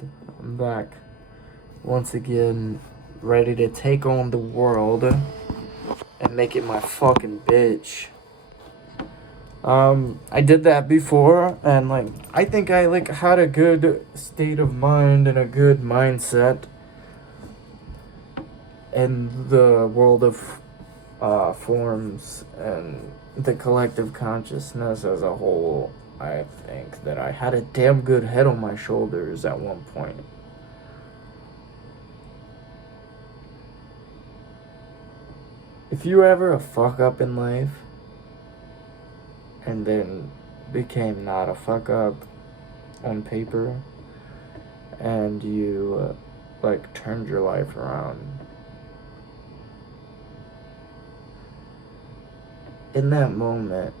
relapsed. I'm back once again, ready to take on the world and make it my fucking bitch. I did that before, and I think I had a good state of mind and a good mindset in the world of forms and the collective consciousness as a whole. I think that I had a damn good head on my shoulders at one point. If you were ever a fuck up in life and then became not a fuck up on paper and you turned your life around, in that moment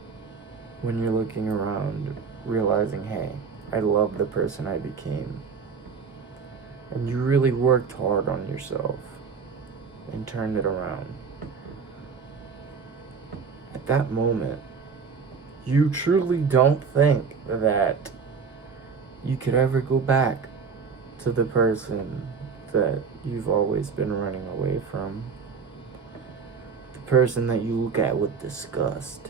when you're looking around realizing, hey, I love the person I became, and you really worked hard on yourself and turned it around, at that moment you truly don't think that you could ever go back to the person that you've always been running away from, the person that you look at with disgust,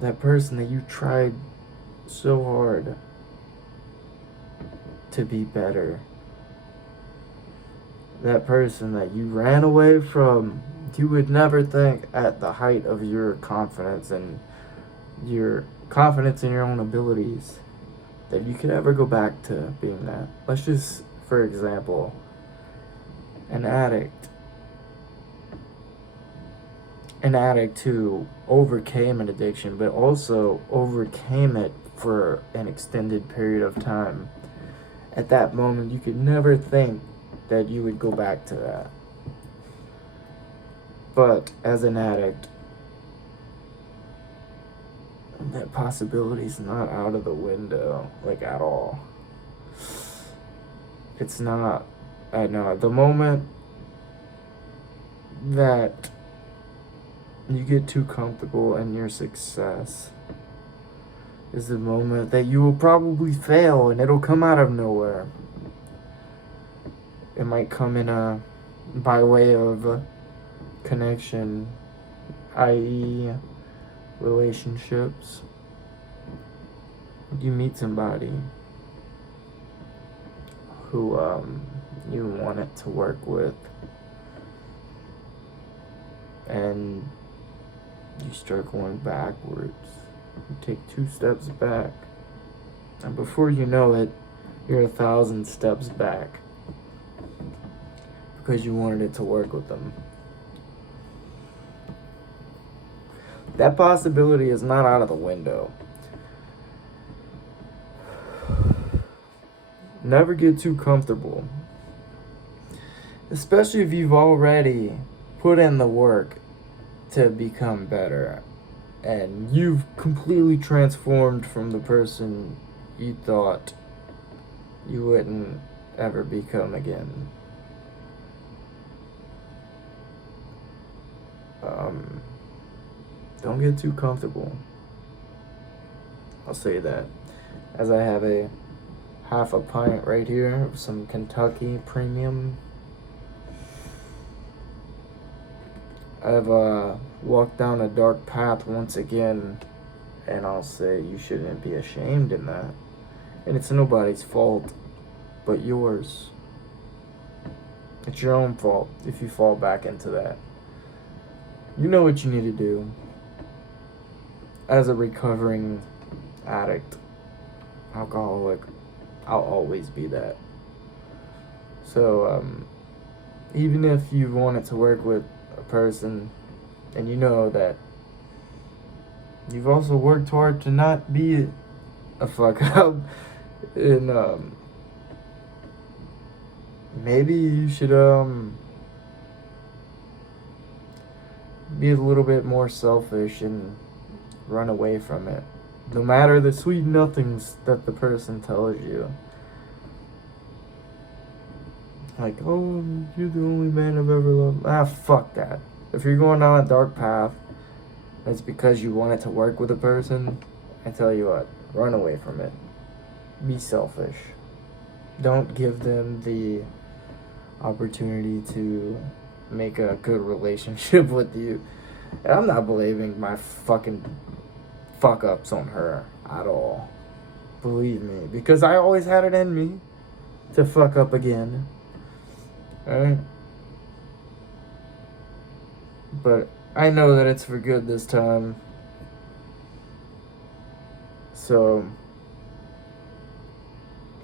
that person that you tried so hard to be better, that person that you ran away from. You would never think at the height of your confidence and your confidence in your own abilities that you could ever go back to being that. Let's just, for example, an addict who overcame an addiction but also overcame it for an extended period of time. At that moment, you could never think that you would go back to that. But as an addict, that possibility is not out of the window, at all. It's not. I know. The moment that you get too comfortable in your success is the moment that you will probably fail, and it'll come out of nowhere. It might come by way of connection, i.e. relationships. You meet somebody who you wanted to work with, and you start going backwards. You take 2 steps back, and before you know it, you're 1,000 steps back because you wanted it to work with them. That possibility is not out of the window. Never get too comfortable, especially if you've already put in the work to become better and you've completely transformed from the person you thought you wouldn't ever become again. Don't get too comfortable. I'll say that. As I have a half a pint right here of some Kentucky Premium. I've walked down a dark path once again, and I'll say you shouldn't be ashamed in that. And it's nobody's fault but yours. It's your own fault if you fall back into that. You know what you need to do. As a recovering addict, alcoholic, I'll always be that. So, even if you wanted to work with a person and you know that you've also worked hard to not be a fuck up, and maybe you should be a little bit more selfish and run away from it. No matter the sweet nothings that the person tells you. Oh, you're the only man I've ever loved. Fuck that. If you're going down a dark path, it's because you wanted to work with a person, I tell you what, run away from it. be selfish. Don't give them the opportunity to make a good relationship with you. And I'm not blaming my fucking fuck ups on her at all. Believe me. Because I always had it in me to fuck up again. Alright? But I know that it's for good this time. So.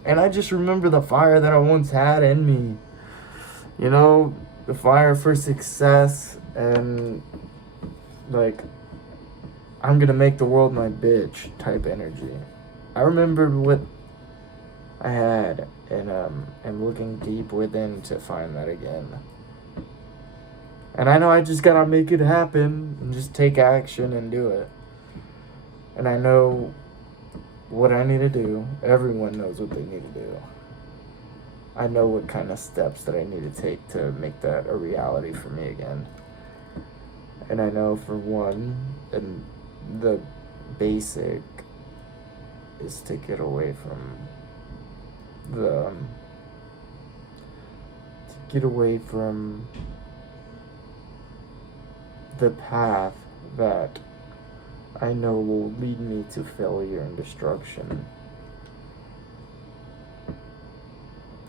And I just remember the fire that I once had in me. You know, the fire for success and, like, I'm gonna make the world my bitch type energy. I remember what I had, and I'm looking deep within to find that again. And I know I just gotta make it happen and just take action and do it. And I know what I need to do. Everyone knows what they need to do. I know what kind of steps that I need to take to make that a reality for me again. And I know for one, and the basic is to get away from the path that I know will lead me to failure and destruction.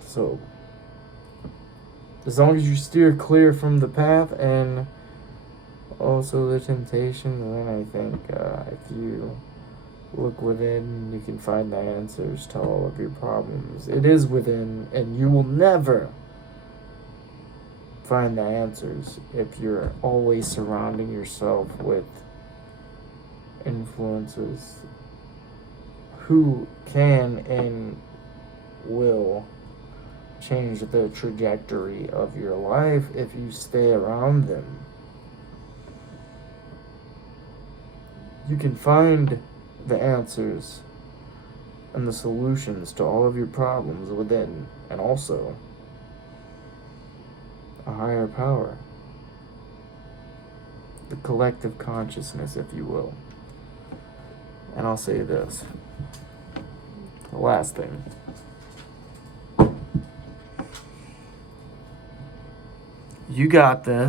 So, as long as you steer clear from the path and also the temptation, then I think if you look within, you can find the answers to all of your problems. It is within, and you will never find the answers if you're always surrounding yourself with influences who can and will change the trajectory of your life if you stay around them. You can find the answers and the solutions to all of your problems within, and also a higher power, the collective consciousness, if you will. And I'll say this, the last thing. You got this.